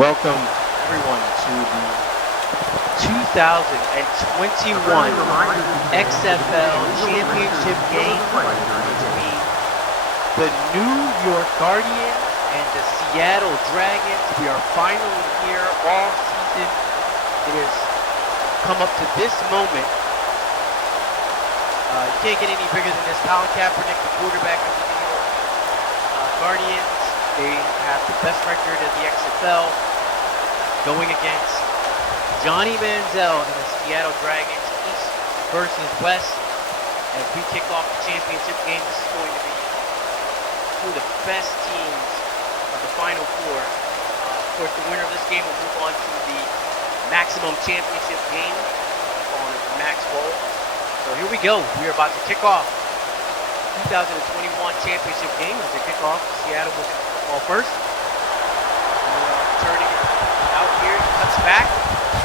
Welcome everyone to the 2021 XFL Championship Game between the New York Guardians and the Seattle Dragons. We are finally here all season. It has come up to this moment. You can't get any bigger than this. Colin Kaepernick, the quarterback of the New York Guardians. They have the best record of the XFL, going against Johnny Manziel and the Seattle Dragons, East versus West. As we kick off the championship game, this is going to be two of the best teams of the Final Four. Of course, the winner of this game will move on to the maximum championship game on Max Bowl. So here we go. We are about to kick off 2021 championship game. As they kick off, Seattle will get the football first. Turning out here, he cuts back,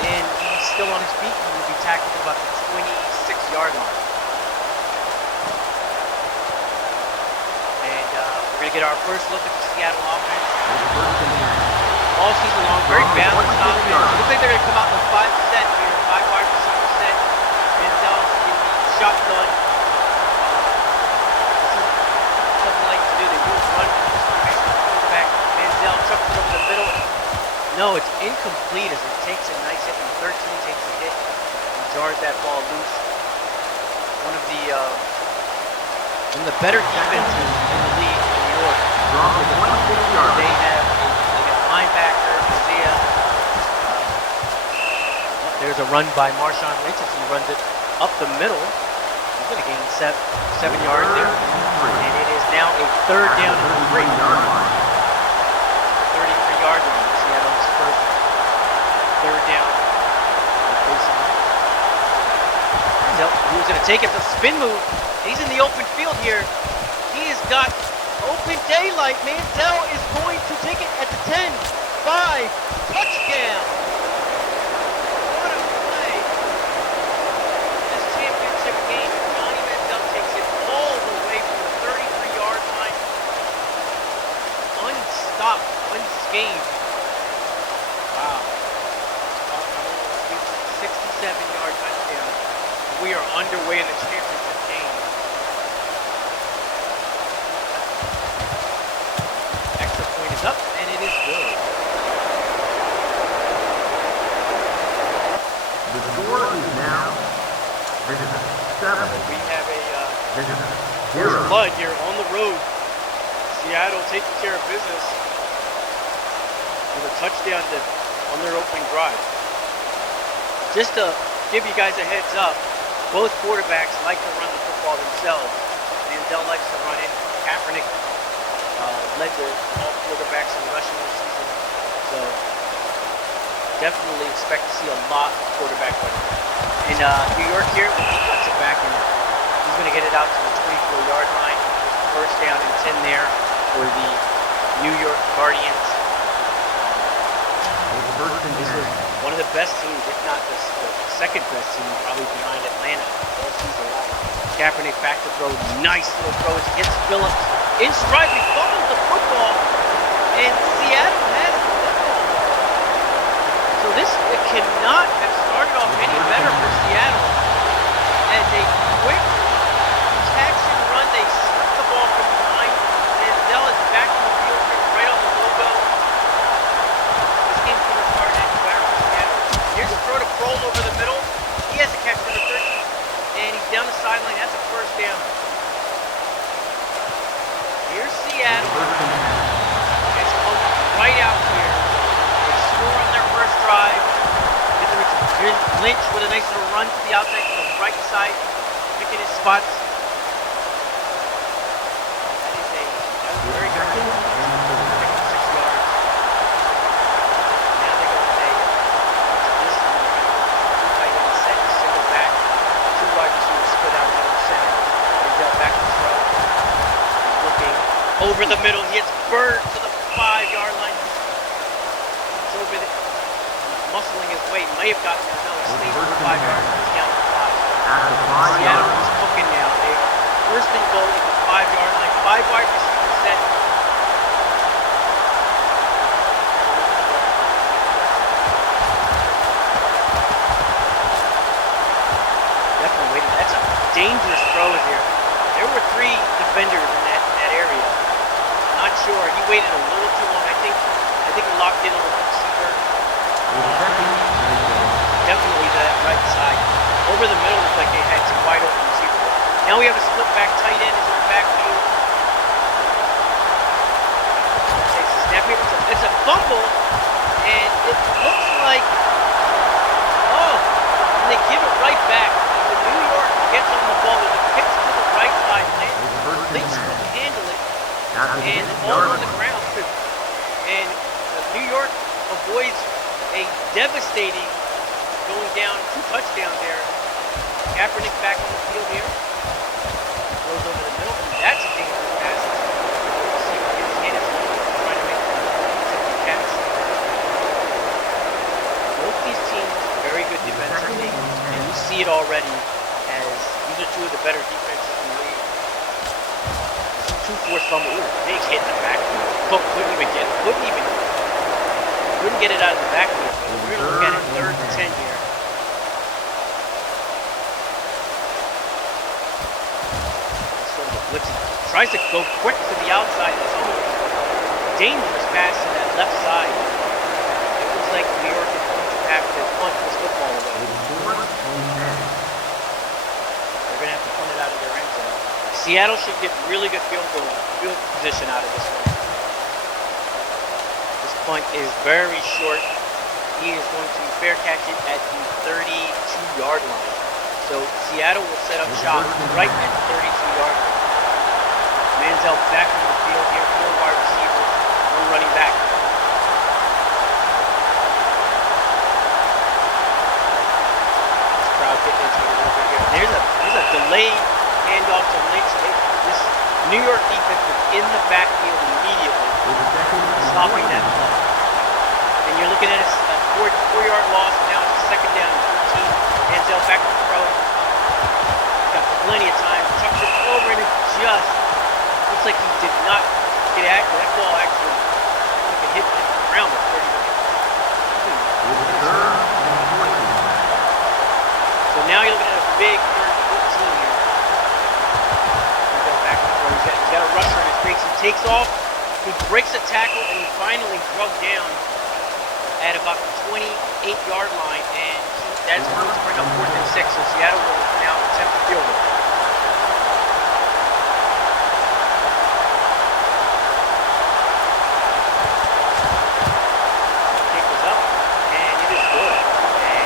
and he's still on his feet. He will be tackled about the 26-yard line. And we're going to get our first look at the Seattle offense. All season long, very balanced offense. It looks like they're going to come out in a 5 set here, 5 wide receiver set. Manziel in the shotgun. They do run back. Manziel chucks it over the middle. No, it's incomplete as it takes a nice hit. And 13 takes a hit and jars that ball loose. One of the better defenses in the league in New York. They have a linebacker, Isaiah. There's a run by Marshawn Lynch as he runs it up the middle. He's going to gain 7 yards there. And it is now a 3rd down and 3. 33-yard line. Seattle's first 3rd down. He's going to take it to spin move. He's in the open field here. He has got open daylight. Manziel is going to take it at the 10. 5. Touchdown. What a play. This championship game, Johnny Manziel takes it all the way from the 33-yard line. Unstopped, unscathed. Wow. 67-yard touchdown. We are underway in the championship game. Extra point is up, and it is good. The score is now 7. We have a first blood here on the road. Seattle taking care of business with a touchdown on their opening drive. Just to give you guys a heads up, both quarterbacks like to run the football themselves. Manziel likes to run it. Kaepernick led all quarterbacks in rushing this season. So definitely expect to see a lot of quarterback running. In New York here, he cuts it back and he's going to get it out to the 24-yard line. First down and 10 there for the New York Guardians. This is one of the best teams, if not the second best team, probably behind Atlanta all season long. Kaepernick back to throw, nice little throw as he hits Phillips in stride. He fumbles the football, and Seattle has the football. So this cannot have started off any better for Seattle. As a quick catch and run, they slip the ball from behind. Manziel is back in the field right on the logo. This game's going to start any better for Seattle. Here's a throw to Kroll over the middle. He has a catch for the 30, and he's down the sideline. That's a first down. Here's Seattle. It's come right out here. They score on their first drive. Here's Lynch with a nice little run to the outside to the right side, picking his spots. That is a very good move. 6 yards. Now they're going to say, this is two tight end set, single back, 2 wide receivers split out in the center. Manziel back to throw. He's looking over the middle. He hits Bird to the 5-yard line. He's over the muscling his way, may have gotten there. No, he stays for 5 yards. He's down to 5. Seattle is cooking now. They first and goal at the 5-yard line. 5 wide receiver set. sure. He waited a little too long. I think he locked in on the receiver. Definitely to that right side. Over the middle looked like they had some wide open receiver. Now we have a split back tight end is in the backfield. Takes the snap here. It's a fumble, and it looks like, and they give it right back. The New York gets on the ball with the kicks to the right side. Lynch couldn't handle it, and the ball on the ground. And New York avoids a devastating going down 2 touchdowns there. Kaepernick back on the field here. Goes over the middle, and that's a dangerous pass. See what his hand is trying to make a catch. Both these teams, very good defensive teams, and you see it already as these are 2 of the better defenses in the league. 2 forced fumble, big hit in the backfield. Cook couldn't get it out of the backfield. We're gonna look at it 3rd and 10 here. Sort of a blitz. Tries to go quick to the outside. It's almost a dangerous pass to that left side. It looks like New York is going to have to punt this football away. They're gonna have to punt it out of their end zone. Seattle should get really good field position out of this one. This punt is very short. He is going to fair catch it at the 32-yard line. So Seattle will set up shop right at the 32-yard line. Manziel back on the field here, 4 wide receivers, 1 running back. This crowd getting into it a little bit here. There's a delayed handoff to Lynch. This New York defense was in the backfield immediately, stopping that play. And you're looking at a 4-yard loss. Now it's a 2nd down and 13. Manziel back to throw. Got plenty of time. Chucks it over, and it just looks like he did not get accurate. That ball actually hit the ground with 30 minutes. So now you're looking at a big 3rd and 14 here. Manziel back to throw. He's got a rusher in his face. He takes off. He breaks a tackle, and he finally drugged down at about the 28-yard line, and that's going to bring up 4th and 6. So Seattle will now attempt the field goal. Kick was up, and it is good. And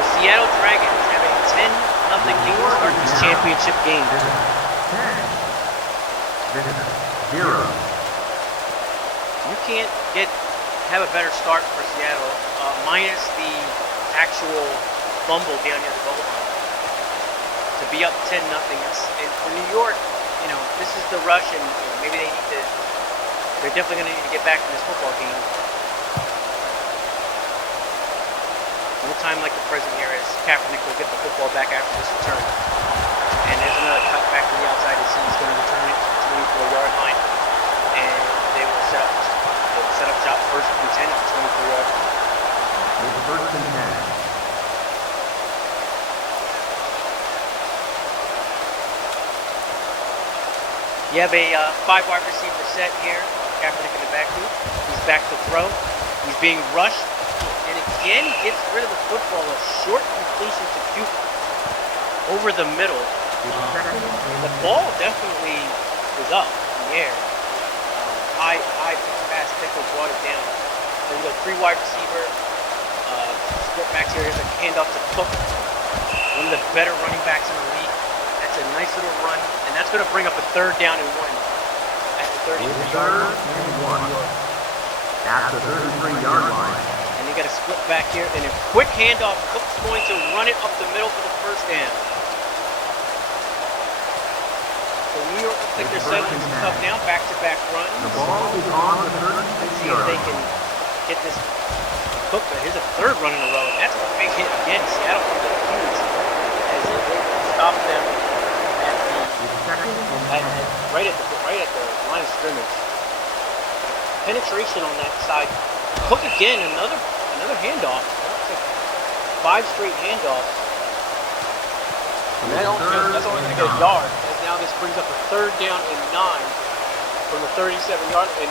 the Seattle Dragons have a 10-0 lead to start this championship game. 10-0. You can't have a better start for Seattle, minus the actual fumble down near the goal line. To be up 10-0, and for New York, this is the rush, and maybe they're definitely going to need to get back in this football game. No time like the present here, as Kaepernick will get the football back after this return. And there's another cut back to the outside. He's going to return it to the 24-yard line, and they will set up shop 1st and 10 at the 24-yard line. It's 1st and 10. You have a 5 wide receiver set here. Kaepernick in the backfield. He's back to throw. He's being rushed. And again, he gets rid of the football. A short completion to Duke over the middle. The ball definitely was up in the air. High pass. Pickle brought it down. So you got 3 wide receiver. Split backs here. Here's a handoff to Cook. One of the better running backs in the league. That's a nice little run, and that's going to bring up a 3rd down and 1 at the 33-yard line. At the 33-yard line. And you got a split back here, and a quick handoff. Cook's going to run it up the middle for the 1st down. So New York looks like they're settling some stuff now. Back-to-back runs. The ball is on the 36-yard line. Let's see if they can get this. Cook, here's a 3rd run in a row, and that's a big hit again. Seattle comes up huge as they stop them. Right at the line of scrimmage. Penetration on that side. Cook again, another handoff. That's like 5 straight handoffs. And that's only going to get a yard. As now this brings up a 3rd down and 9. from the 37-yard line. And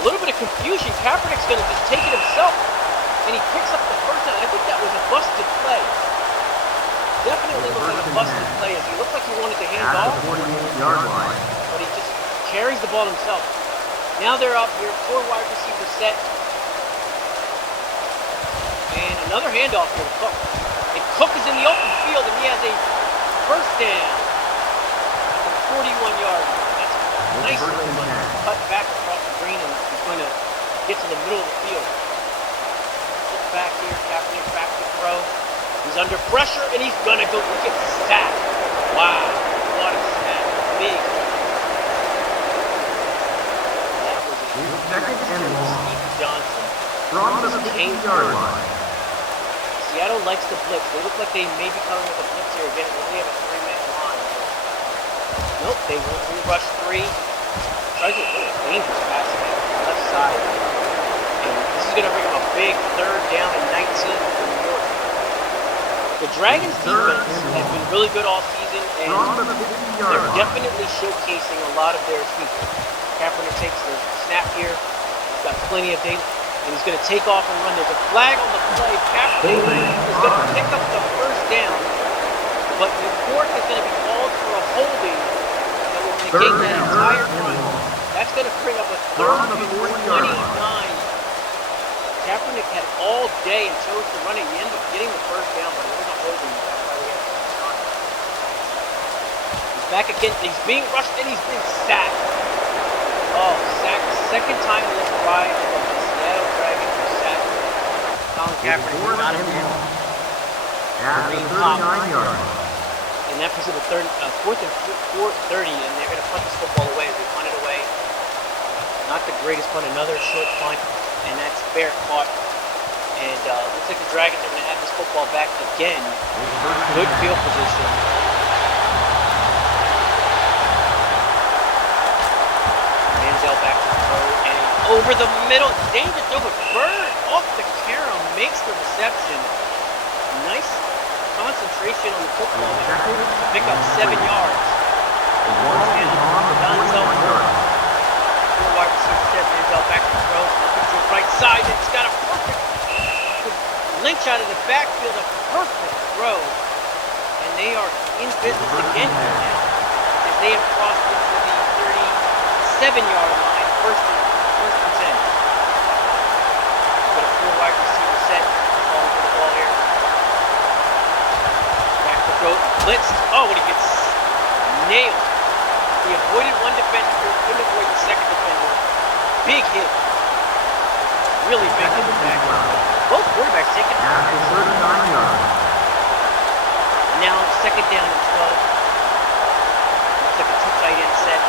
a little bit of confusion. Kaepernick's going to just take it himself, and he picks up the first down. I think that was a busted play. Definitely looked like a busted play, as he looked like he wanted to hand off, 48-yard line. but he just carries the ball himself. Now they're up here, 4 wide receivers set. And another handoff here to Cook. And Cook is in the open field, and he has a first down at the 41-yard line. That's a nice little cut back across the green, and he's going to get to the middle of the field. Look back here, Kaepernick back to throw. He's under pressure, and he's going to go get sacked. Wow, what a sack. Big. That was a Second and long. Steve Johnson. From the 50-yard line. Seattle likes the blitz. They look like they may be coming with a blitz here again. They only have a 3-man line. Nope, they won't rush 3. Tries to put a dangerous pass on the left side. And this is going to bring up a big 3rd down and 19 for New York. The Dragons defense has been really good all season, and they're definitely showcasing a lot of their features. Kaepernick takes the snap here. He's got plenty of data. And he's going to take off and run. There's a flag on the play. Kaepernick is going to pick up the first down. But New York is going to be called for a holding that will negate that entire run. That's going to bring up a 3rd and 29. Kaepernick had all day and chose to run it. He ended up getting the first down, but it was a holding. That's why we have to start. He's back again. He's being rushed and he's been sacked. Oh, sacked. Second time in this drive. Seattle Dragons are sacked. Colin Kaepernick is not in there. At the 39-yard line. And that puts it at 4th and 30, and they're going to punt this football away. They punt it away. Not the greatest punt. Another short punt, and that's fair caught. And looks like the Dragons are going to have this football back again. Good field position. Manziel back to throw, and over the middle, danger throw, but Bird off the carom makes the reception. Nice concentration on the football there to pick up 7 yards. Manziel, 4 wide receivers set. Manziel back to throw, looking to the right side. It's got a perfect lynch out of the backfield, a perfect throw, and they are in business again here now as they have crossed into the 37-yard line, first and 10. Got a 4 wide receiver set, calling for the ball here. Back to throw, blitzed. Oh, and he gets nailed. He avoided one defender, couldn't avoid the second defender. Big hit. Really big hit in the back. Both quarterbacks taking it. At the 39-yard line. Now second down and 12. Looks like a 2 tight end set.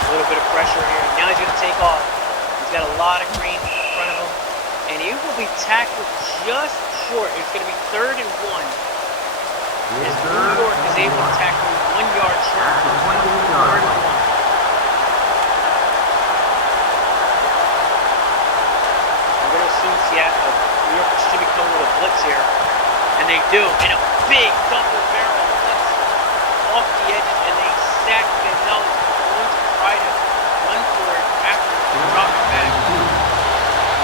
A little bit of pressure here. Now he's going to take off. He's got a lot of green in front of him. And he will be tackled just short. It's going to be 3rd and 1. As New York is able to tackle 1 yard short. At the 28-yard line. I'm going to assume Seattle, New York should be coming with a blitz here. And they do. And a big double barrel blitz off the edges. And they sack Manziel. Going to try to run for it after they drop it back.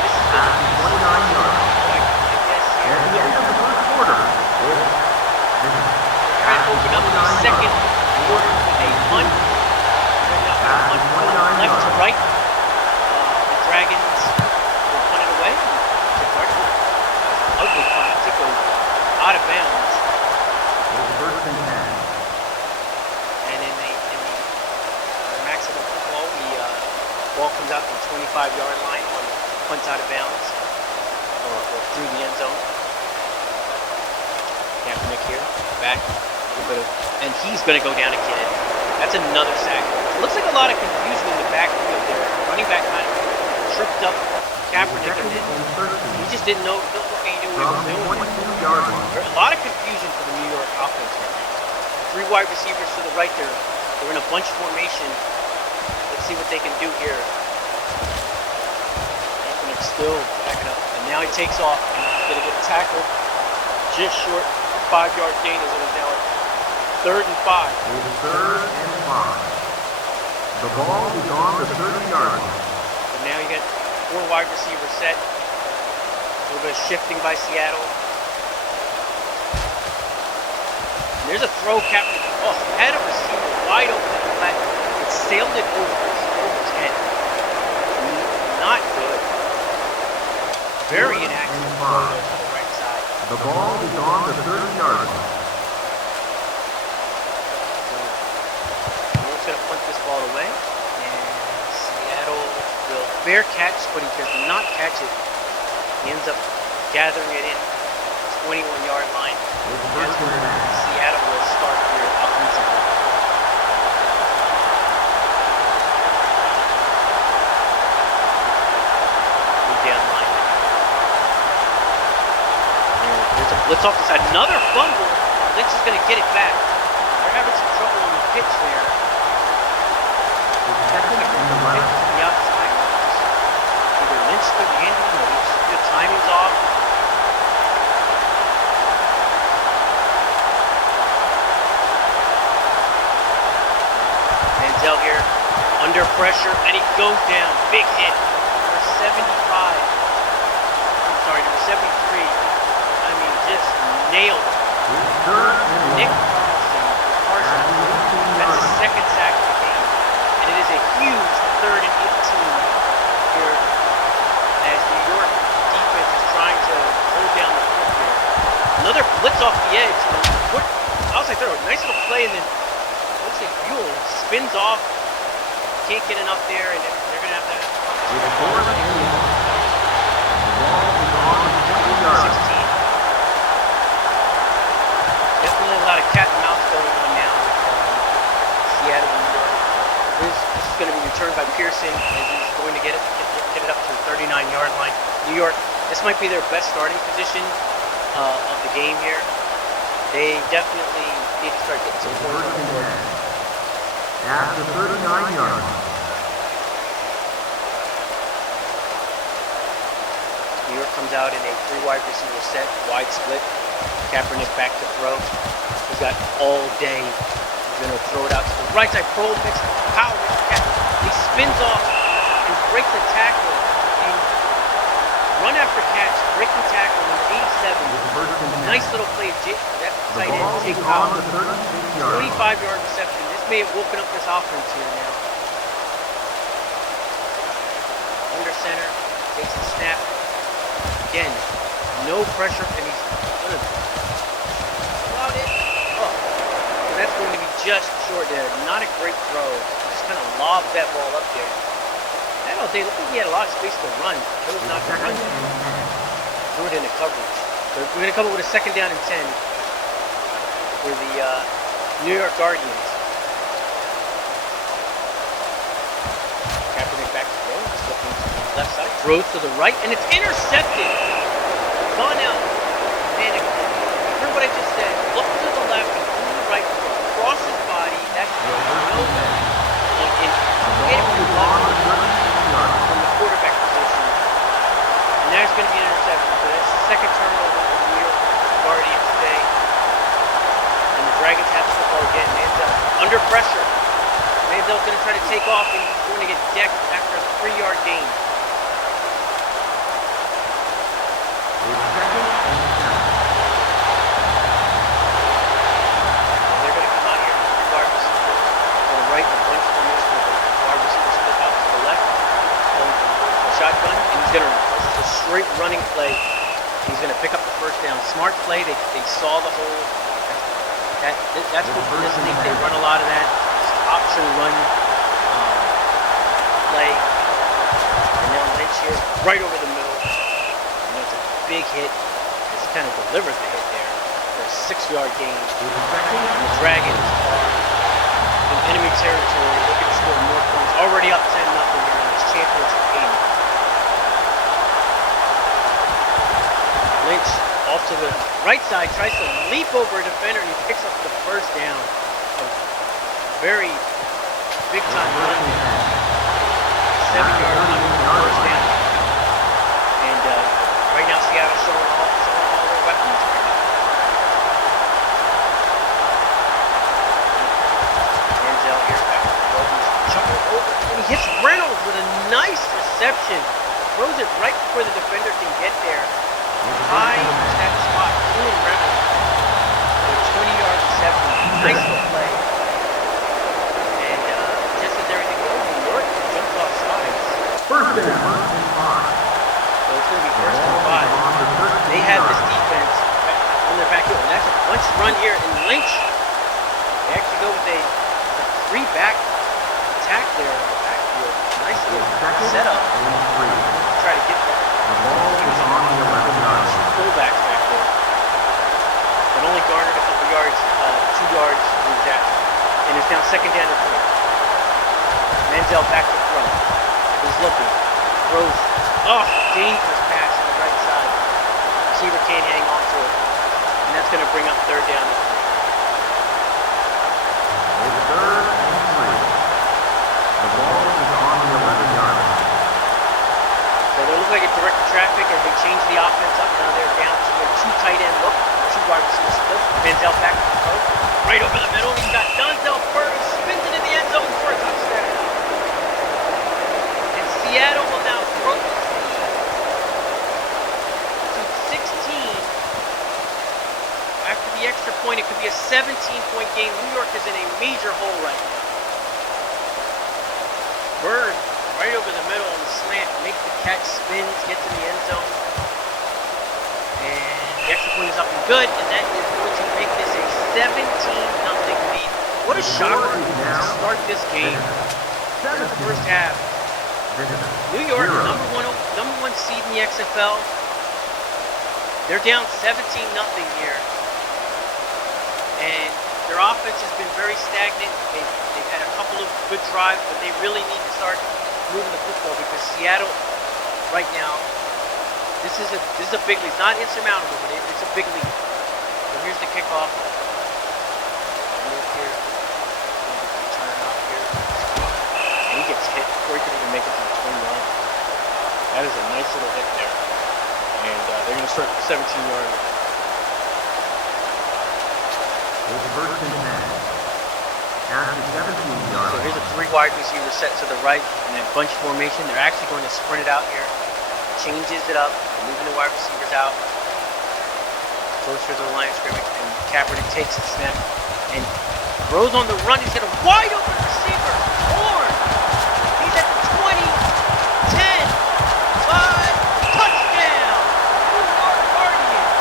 This is At the 29-yard line. I guess here. At the end of the first quarter. Trying to open up the second quarter with a punt. Left to right. The Dragons will punt it away. Ugly punt. It goes out of bounds. First and 10. And in the Mexican football, the ball comes out to the 25-yard line on punt out of bounds or through the end zone. Kaepernick here, back, a little bit of, and he's going to go down again. That's another sack. It looks like a lot of confusion in the backfield there. Running back kind of tripped up Kaepernick, and he just didn't know what he knew what he was doing. There's a lot of confusion for the New York offense right now. 3 wide receivers to the right there. They're in a bunch formation. Let's see what they can do here. Kaepernick still backing up, and now he takes off, and he's going to get tackled just short. 5-yard gain as it is now at 3rd and 5. It is 3rd and 5. The ball is on the 30-yard line. So now you got 4 wide receivers set. A little bit of shifting by Seattle. And there's a throw, Kaepernick. Oh, had a receiver wide open at the flat. It sailed it over his head. Not good. Very inactive throw there to the right side. The ball is on the 30-yard line. He's going to punt this ball away. And Seattle will fair catch, but he does not catch it. He ends up gathering it in 21-yard line. Seattle will start here offensively. Down line. And there's a blitz off the side. Another fumble. Lynch is going to get it back. They're having some trouble on the pitch there. The outside. Either Lynch could handle him or the timing's off. Manziel here under pressure and he goes down. Big hit. 75. I'm sorry, number 73. I mean, just nailed it. Nick Carson. That's his 2nd sack of the game. And it is a huge 3rd and 18 here as New York defense is trying to hold down the foot here. Another blitz off the edge. Outside throw. Nice little play, and then looks like Buell spins off. Can't get enough there, and they're going to have that. 16. Definitely a lot of cat and mouse going on now with Seattle and New York. This is going to be returned by Pearson as he's going to get it up to the 39-yard line. New York, this might be their best starting position of the game here. They definitely need to start getting some points on the board. At the 39-yard line. New York comes out in a 3 wide receiver set, wide split. Kaepernick back to throw. He's got all day. He's going to throw it out to the right side. Pro mix, power mix, Kaepernick. He spins off and breaks the tackle. And run after catch, breaking tackle, number 87. Nice little play. That tight end, Jake Powell. 25-yard reception. This may have woken up this offense here now. Under center, takes a snap. Again, no pressure, and he's going to allowed it. Oh, so that's going to be just short there. Not a great throw. Just kind of lobbed that ball up there. I don't think he had a lot of space to run. Chose not to run. Threw it into coverage. So we're going to come up with a 2nd down and 10 for the New York Guardians. Kaepernick back to throw. Just looking to the left side. Throws to the right, and it's intercepted. Gone out. And heard what I just said. Look to the left and to the right. Across his body. That's no bad. From the quarterback position. And there's going to be an interception. So that's the 2nd turnover for the New York Guardians today. And the Dragons have the football again. Manziel under pressure. Manziel's going to try to take off, and he's going to get decked after a 3-yard gain. They're going to come out here with 3 wide receivers to the right, a bunch of them with the wide receiver split out to the left. Going for a shotgun, and he's going to a straight running play. He's going to pick up the 1st down. Smart play. They saw the hole. That's what for this league. They run a lot of that option run play. And now Lynch here, right over the middle. And that's a big hit. He kind of delivers the hit there for a 6-yard gain. And the Dragons are in enemy territory, looking to score more points. Already up 10-0 here in this championship game. Lynch off to the right side, tries to leap over a defender, and he picks up the 1st down. A very big time run. 7-yard run, 1st down. And right now Seattle's showing all their weapons right now. hits Reynolds with a nice reception. Throws it right before the defender can get there. High that spot, Colin Reynolds. 20-yard reception. Nice little play. And just as everything goes, New York jumps off sides. First and 5. So it's going to be first and 5. They have this defense on their back heel. And that's a bunch run here. And Lynch, they actually go with a 3-back attack there in the backfield. Nice little setup. Try to get that. The ball is on the 11-yard line. Fullbacks back there. But only garnered a couple yards, 2 yards through that. And it's now second down and 3. Manziel back to throw. He's looking. Throws. Oh, dangerous pass on the right side. Receiver can't hang on to it. And that's going to bring up third down and 3. It's third and 3. The ball is on the 11-yard line. So they look like a direct traffic as they change the offense up. Now they're down to a 2 tight end look. 2 wide receiver split. Manziel back to the throw. Right over the middle. He's got Donzel Burris spins it in the end zone for a touchdown. And Seattle will now throw the lead to 16. After the extra point, it could be a 17-point game. New York is in a major hole right now. Bird right over the middle on the slant, makes the catch, spins, gets in the end zone. And the extra point is up and good, and that is going to make this a 17-0 lead. What a shocker to start this game. In the first half. New York, number one seed in the XFL. They're down 17-0 here. And their offense has been very stagnant. They've had a couple of good drives, but they really need to start moving the football because Seattle, right now, this is a big lead. It's not insurmountable, but it's a big lead. So here's the kickoff. Move here. Turn it off here. And he gets hit before he can even make it to the 20-yard. That is a nice little hit there. And they're going to start the 17-yard line. It's first and 10. After 17 yards. So here's a 3 wide receiver set to the right in that bunch formation. They're actually going to sprint it out here. Changes it up. Moving the wide receivers out. Closer to the line of scrimmage. And Kaepernick takes the snap and throws on the run. He's got a wide open receiver. Horn. He's at the 20, 10, 5. Touchdown. New York Guardians.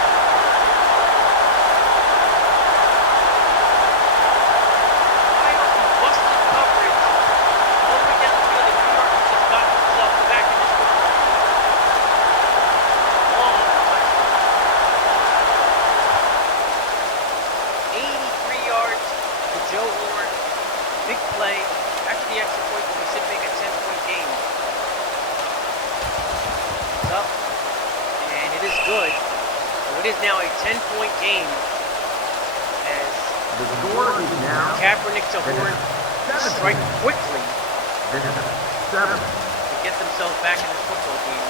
Good. So it is now a 10-point game as the score is now Kaepernick to Horn strike quickly to get themselves back in this football game.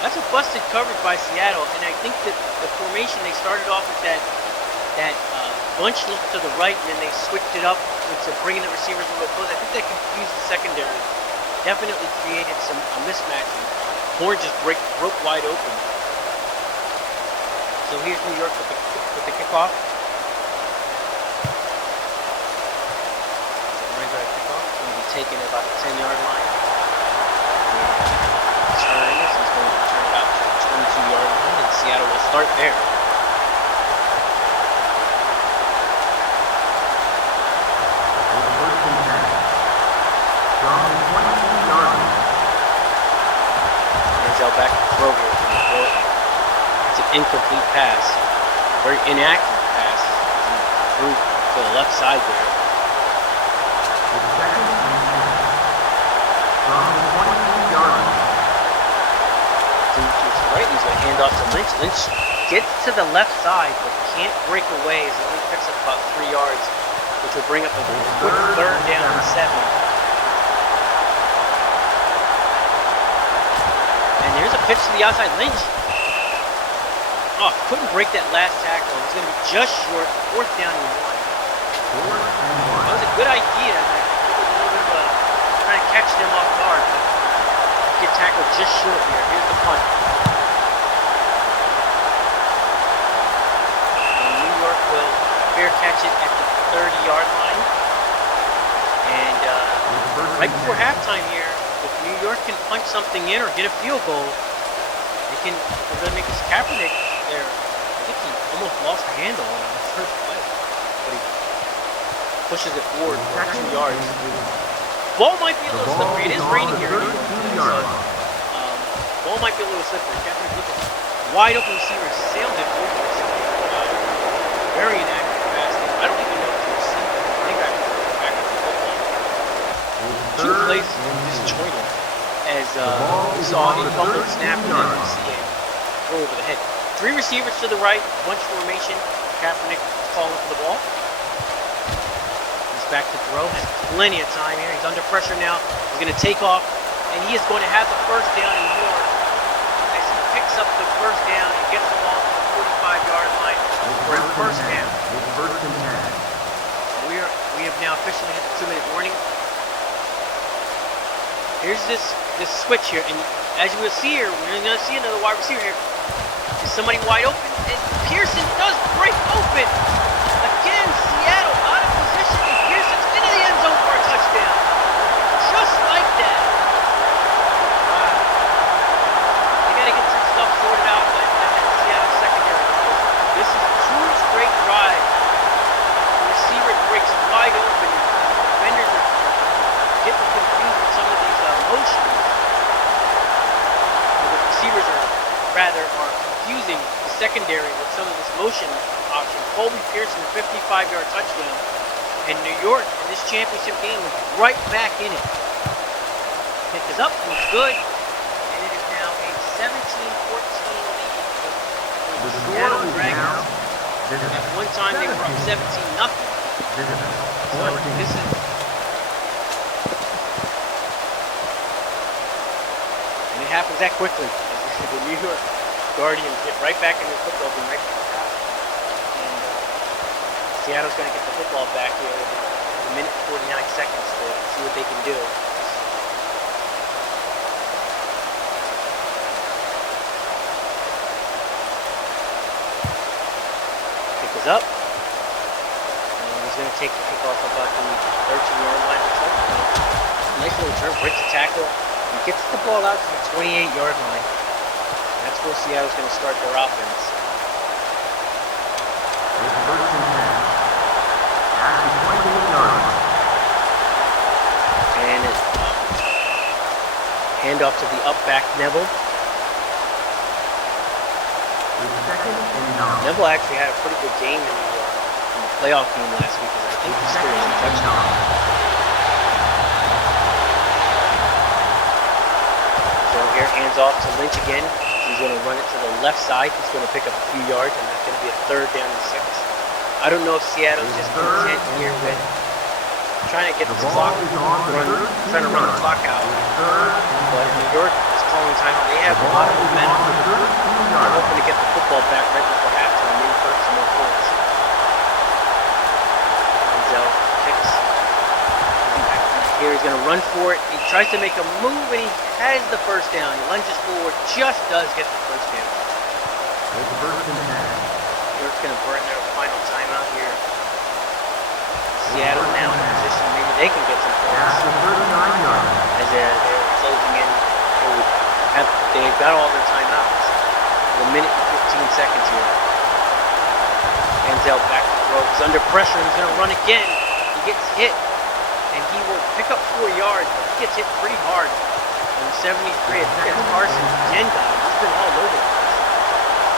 That's a busted coverage by Seattle, and I think that the formation they started off with that bunch look to the right, and then they switched it up into bringing the receivers a little close. I think that confused the secondary. Definitely created a mismatch, and Horn just broke wide open. So here's New York with the kickoff. Right kickoff. It's going to be taken at about the 10-yard line. And he's going to turn about to the 22-yard line, and Seattle will start there. From the 22-yard line. Manziel back to throw here from the court. Incomplete pass, very inaccurate pass, through to the left side there. The second and 10. From the 22-yard line. To his right, he's going to hand off to Lynch. Lynch gets to the left side, but can't break away as he only picks up about 3 yards, which will bring up a quick third down and 7. And there's a pitch to the outside. Lynch. Oh, couldn't break that last tackle. It was going to be just short. 4th down and 1. That was a good idea. It was a little bit of trying to catch them tackle just short here. Here's the punt. And New York will fair catch it at the 30-yard line. And right before halftime here, if New York can punch something in or get a field goal, they're going to make this Kaepernick there. I think he almost lost the handle on the first play, but he pushes it forward for 2 yards. Ball might be a little slippery. It is raining here in New York, so ball might be a little slippery. Kaepernick looking wide open receiver, sailed it over. Very inaccurate pass. I don't even know if the receiver is running back of the football. 2 plays disjointed as we saw a fumbled snap and then we see a throw over the head. 3 receivers to the right, bunch formation. Kaepernick calling for the ball. He's back to throw, has plenty of time here. He's under pressure now. He's going to take off, and he is going to have the first down and more. As he picks up the first down and gets the ball to the 45-yard line for a first down. We have now officially hit the 2-minute warning. Here's this switch here, and as you will see here, we're going to see another wide receiver here. Is somebody wide open? And Pearson does break open. Again, Seattle out of position, and Pearson's into the end zone for a touchdown. Just like that. Wow. They got to get some stuff sorted out at Seattle secondary. This is 2 straight drives. The receiver breaks wide open. Defenders are getting confused with some of these motions. The receivers are confusing the secondary with some of this motion option. Colby Pearson, 55-yard touchdown. And New York in this championship game is right back in it. Pick is up and it's good. And it is now a 17-14 lead for the Seattle Dragons. At one time they were up 17-0. So this is... And it happens that quickly. The New York Guardians get right back into the football game right before half. And Seattle's going to get the football back here in a minute and 49 seconds to see what they can do. Pick is up. And he's going to take the kickoff about the 13-yard line or so. Nice little turn, breaks the tackle, and gets the ball out to the 28-yard line. That's where Seattle's going to start their offense. And it's handoff to the up back Neville. Neville actually had a pretty good game in the playoff game last week, because I think he scored 2 touchdowns. So here, hands off to Lynch again. He's going to run it to the left side. He's going to pick up a few yards, and that's going to be a 3rd down and 6. I don't know if Seattle's just content here with trying to get this clock trying to run the clock out. But New York is calling timeout. They have a lot of momentum. They're hoping to get the football back right before halftime, maybe for some more points. Manziel kicks. Here he's going to run for it. He tries to make a move, and he has the first down. He lunges forward, just does get the first down. New York's going to burn their final timeout here. Seattle now in a position maybe they can get some points. As they're closing in. They've got all their timeouts. A minute and 15 seconds here. Manziel back to throw. He's under pressure. He's going to run again. He gets hit. And he will pick up 4 yards, but he gets hit pretty hard. On 73, I think that's Carson's 10 guy. He's been all over the place.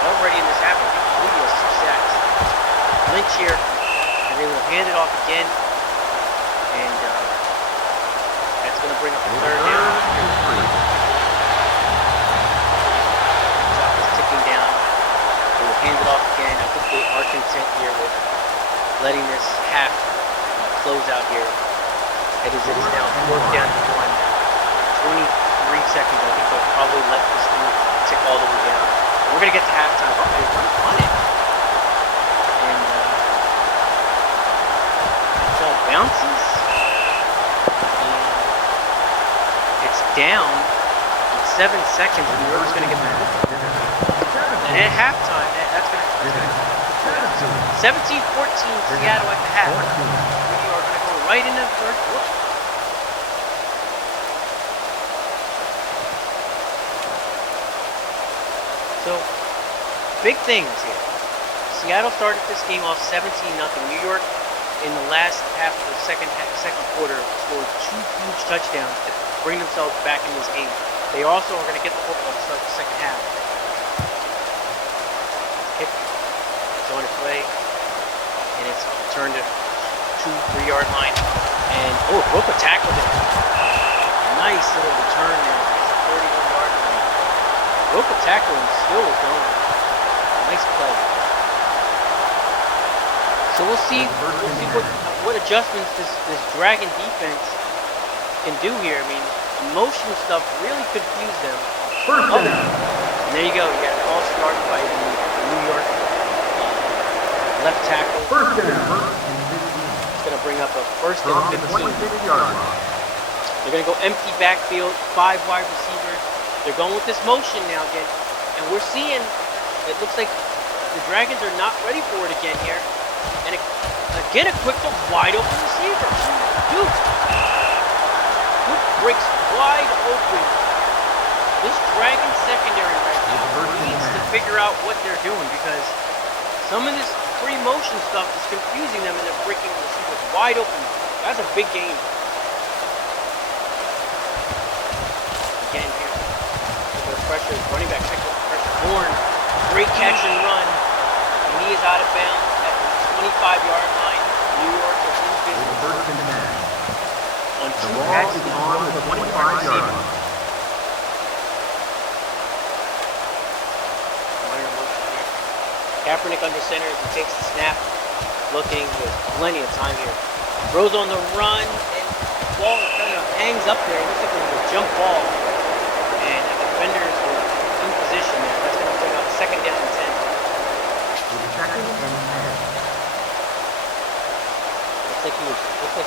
Already in this half, I believe he has 2 sacks. Lynch here, and they will hand it off again. And that's going to bring up a 3rd down. Clock is ticking down. They will hand it off again. I think they are content here with letting this half close out here. It is now 4th down and 1. 23 seconds. I think they'll probably let this thing tick all the way down. And we're going to get to halftime. They run it. And the ball bounces. And it's down. It's 7 seconds, New York's going to get the football. And at halftime, that's going to 17-14 Seattle at the half. We are going to go right into the third quarter. So, big things here. Seattle started this game off 17-0. New York, in the last half of the second quarter, scored 2 huge touchdowns to bring themselves back in this game. They also are going to get the football to start the second half. It's on its way, and it's returned to 2-3 yard line. And broke a tackle there. Nice little return there. It's a 31-yard line. Broke a tackle and still was going. Nice play. So we'll see what adjustments this Dragon defense can do here. I mean, motion stuff really confused them. And there you go. You got a false start by the New York left tackle. It's going to bring up a first and 15. They're going to go empty backfield, 5 wide receivers. They're going with this motion now again. And we're seeing, it looks like the Dragons are not ready for it again here. And again, a quick to wide open receiver. Duke breaks wide open. This Dragon secondary right now needs to figure out what they're doing, because some of this pre-motion stuff is confusing them and they're breaking the receivers wide open. That's a big game. Again here, the pressure, running back check the pressure. Horn, great catch and run. And he is out of bounds at the 25-yard line. New York is in business. On 2 catches on the 25-yard line. Kaepernick under center as he takes the snap. Looking with plenty of time here. Throws on the run, and the ball kind of hangs up there. It looks like it was a jump ball. And the defenders were in position there. That's going to bring up 2nd down and 10. 2nd and 10. Looks like he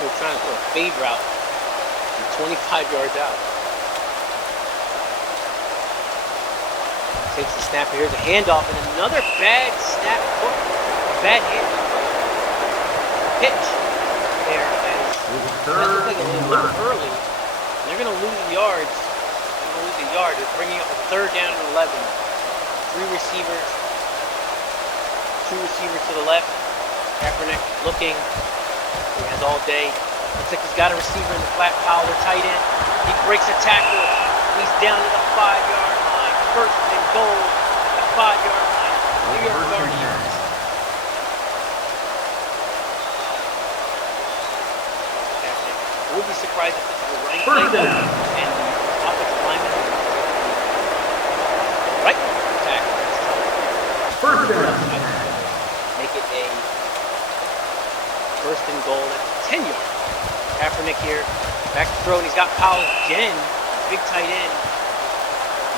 was trying to throw a fade route from 25 yards out. Takes the snap. Here's a handoff and another bad snap. Bad handoff. Pitch there. That looks like a little early. And they're going to lose yards. They're going to lose a yard. They're bringing up a 3rd down and 11. 3 receivers. 2 receivers to the left. Kaepernick looking. He has all day. Looks like he's got a receiver in the flat Powell, tight end. He breaks a tackle. He's down to the 5-yard line. 1st and goal at the 5-yard line. New York Guardians. I would be surprised if this is a running play and the offensive lineman right tackle this time. Make it a 1st and goal at the 10-yard. Kaepernick here, back to throw, and he's got Powell again, big tight end.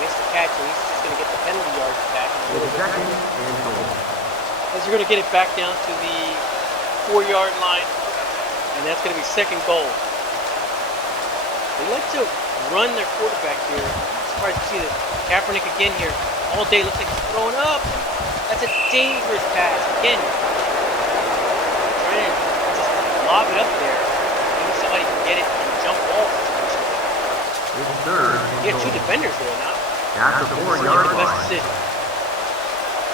Missed the catch, and he's just going to get the penalty yards back in a little bit. As you're going to get it back down to the 4-yard line, and that's going to be 2nd goal. They like to run their quarterback here. I'm surprised to see this. Kaepernick again here, all day, looks like he's throwing up. That's a dangerous pass. Again, trying to just lob it up there. Maybe somebody can get it and jump off. He had 2 defenders there now. That's a 4-yard line. Best decision.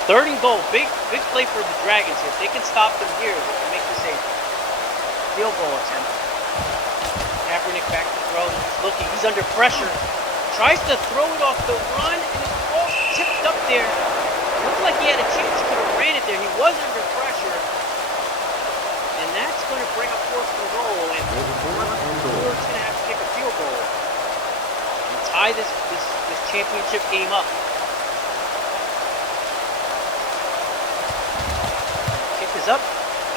3rd and goal. Big play for the Dragons here. If they can stop them here, they can make this a field goal attempt. Kaepernick back to throw. He's looking. He's under pressure. Tries to throw it off the run, and his ball's tipped up there. Looked like he had a chance. He could have ran it there. He was under pressure. And that's going to bring up 4th and goal. And New York's going to have to kick a field goal and tie this championship game up. Kick is up.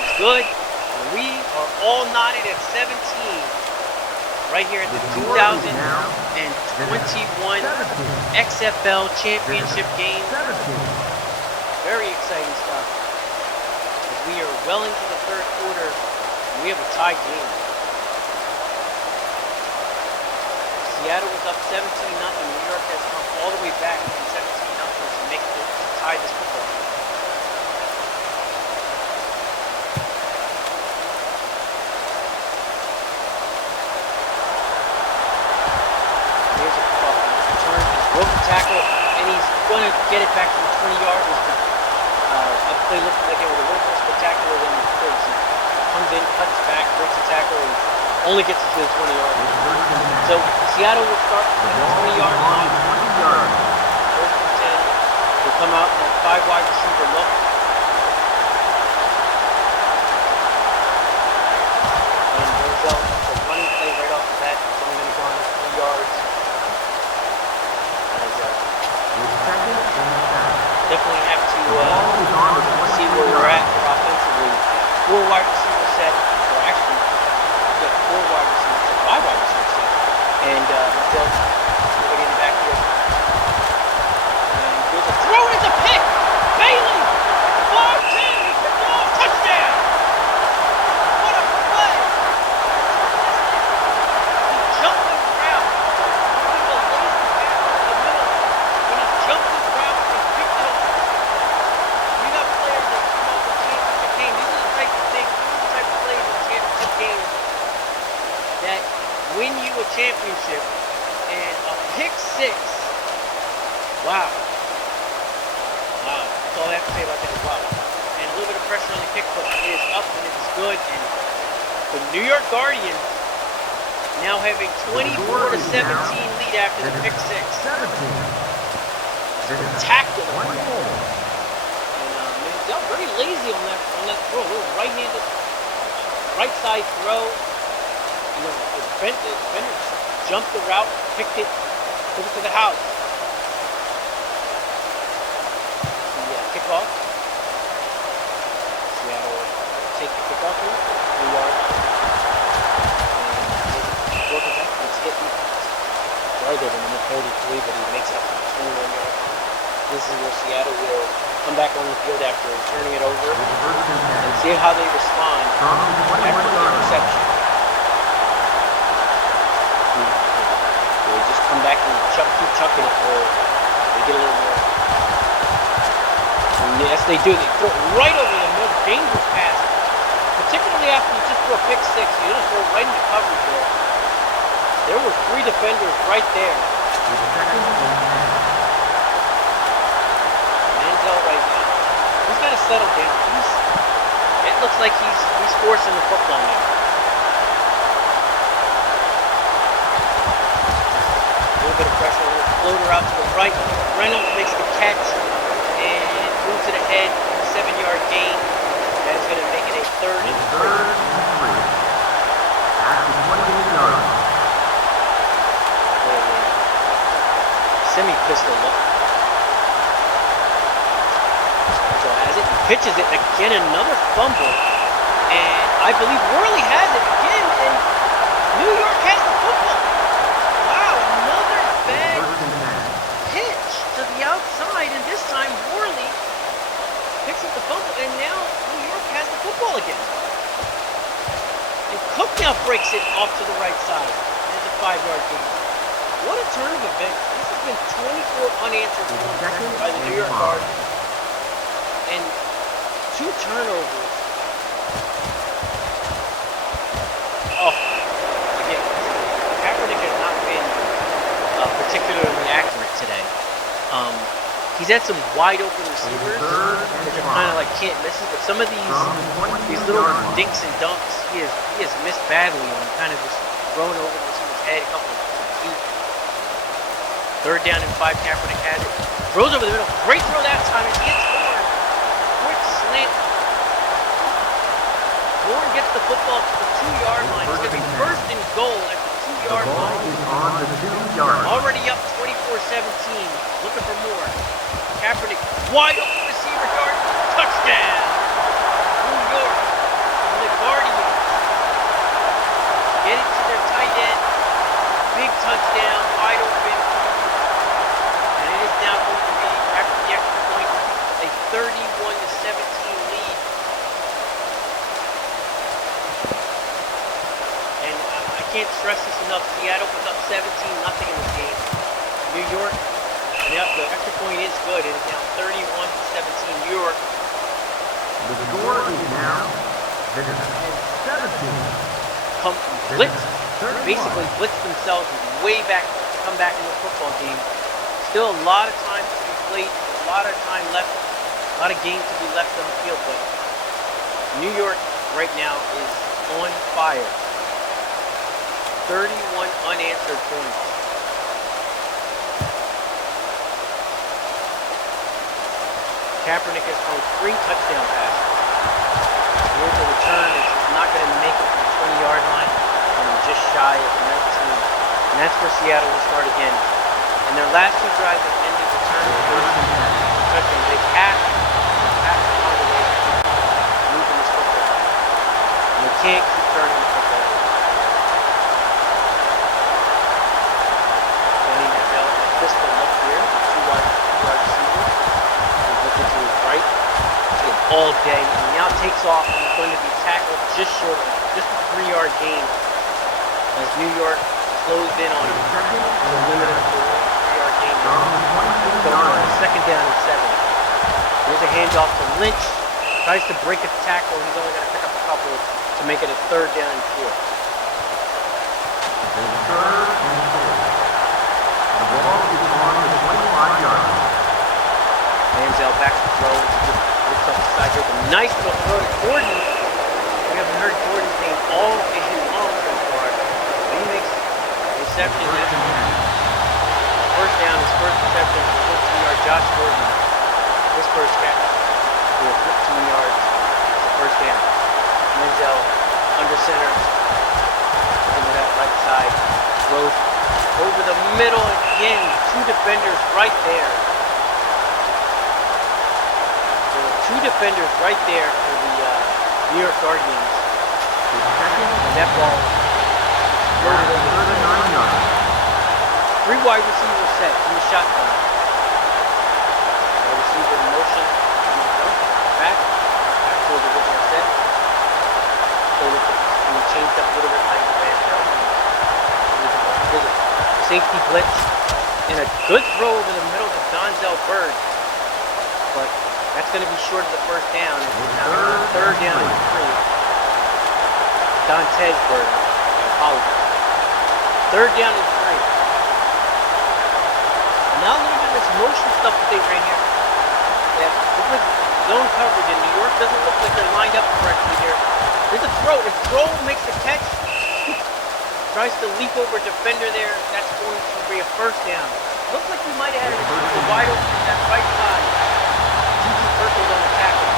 It's good. And we are all knotted at 17. Right here at the 2021 XFL Championship Game. Very exciting stuff. As we are well into the 3rd quarter, and we have a tied game. Seattle was up 17-0. New York has come all the way back from 17-0 to make it to tie this football game. Here's a return, broken tackle, and he's going to get it back to the 20-yard line. That play looked like it was a little more spectacular than the first. Comes in, cuts back, breaks the tackle, and only gets it to the 20-yard line. So Seattle will start at the 20-yard line. First and 10. They'll come out in that 5 wide receiver look. And Manziel, the running play right off the bat, it's only going to go on 3 yards. Definitely have to see where we're at offensively. 4 wide receiver set, or actually, 4 wide receiver set, 5 wide receiver set, and Manziel nobody in the backfield. And there's a throw, and it's a pick. Bailey, 5-10, he picked it off, touchdown. What a play! He jumped the route. He was a lazy tackle in the middle, and he jumped his route and picked it off. We got players that come up with championship games. These are the type of things, these are the type of plays in championship games that win you a championship. And a pick 6. Wow. Wow. That's all I have to say about that. Wow. And a little bit of pressure on the kick, but it is up and it is good. And the New York Guardians now have a 24-17 lead after the pick 6. Spectacular. And Manziel very lazy on that throw. A little right-handed, right side throw. You know, the defender jumped the route, picked it, took it to the house. The kickoff. Seattle take the kickoff here. 3 yards. And broken back. It's hitting farther than number 33, but he makes it up to the 21 yard. This is where Seattle will come back on the field after turning it over and see how they respond after the interception. They just come back and keep chucking it, or they get a little more. And yes, they do. They throw it right over the most dangerous pass, particularly after you just throw a pick 6. You just throw it right into coverage there. There were 3 defenders right there. Manziel right now, he's got to settle down. It looks like he's forcing the football now. A little bit of pressure, a little floater out to the right. Reynolds makes the catch and moves it ahead. 7-yard gain. That is going to make it a 3rd and 3. At the 28-yard line. Semi-pistol look. So has it, pitches it again, another fumble, and I believe Worley has it again, and New York has the football. Wow, another bad pitch to the outside, and this time Worley picks up the fumble, and now New York has the football again. And Cook now breaks it off to the right side. There's a 5-yard gain. What a turn of events. This has been 24 unanswered points by the New York Guardians. And 2 turnovers. Oh, again, Kaepernick has not been particularly accurate today. He's had some wide open receivers that are kind of like can't miss it, but some of these little dinks and dunks he has missed badly on, kind of just throwing over the receiver's head, a couple of feet. 3rd down and 5, Kaepernick has it. Throws over the middle. Great throw that time. And gets Horn. Quick slant. Horn gets the football to the 2-yard line. It's going to be 1st and goal at the 2-yard line. On the 2-yard line. Already up 24-17. Looking for more. Kaepernick. Wide open receiver yard. Touchdown. New York. And the Guardians get it to their tight end. Big touchdown. Wide open. Now going to be, after the extra point, a 31-17 lead. And I can't stress this enough. Seattle was up 17-0 in this game. New York, and the extra point is good. It is now 31-17. New York. The score is now 17. Basically blitz themselves way back to come back in the football game. Still a lot of time to be played, a lot of time left, a lot of games to be left on the field, but New York right now is on fire. 31 unanswered points. Kaepernick has thrown 3 touchdown passes. Here's the return. It's not going to make it to the 20-yard line. And just shy of 19. And that's where Seattle will start again. And their last 2 drives have ended the turn of touchdown. They have to find a way of moving this football. And they can't keep turning the football. Johnny Manziel has pistol up here. 2 wide receivers. He's looking to his right. All day, and he now takes off and is going to be tackled just short of just a 3-yard gain as New York closed in on him. It's a limited 3-yard gain. So on a 2nd down and 7. Here's a handoff to Lynch. Tries to break a tackle. He's only going to pick up a couple to make it a 3rd down and 4. The ball is on the 25-yard line. Manziel back to throw. Looks up the side here. A nice little throw to Gordon. We haven't heard Gordon's name all game long so far. But he makes a reception. First down, his first reception for 15-yard. Josh Gordon. His first catch for 15 yards. It's the first down. Manziel under center. Into that right side. Throws over the middle again. 2 defenders right there. 2 defenders right there for the New York Guardians. And that ball loaded over the 3 wide receivers set in the shotgun. Wide receiver in motion. Back toward the original set. So we changed up a little bit like the safety blitz. And a good throw over the middle to Donzel Bird. But that's going to be short of the first down. It's now 3rd down and 3. Dontez Bird. I apologize. 3rd down and 3. Now a little bit of this motion stuff that they ran here. Yeah, looks like zone coverage in New York. Doesn't look like they're lined up correctly here. There's a throw. The throw makes the catch. Tries to leap over a defender there. That's going to be a 1st down. Looks like we might have had a wide open on that right side. Circled on the tackle.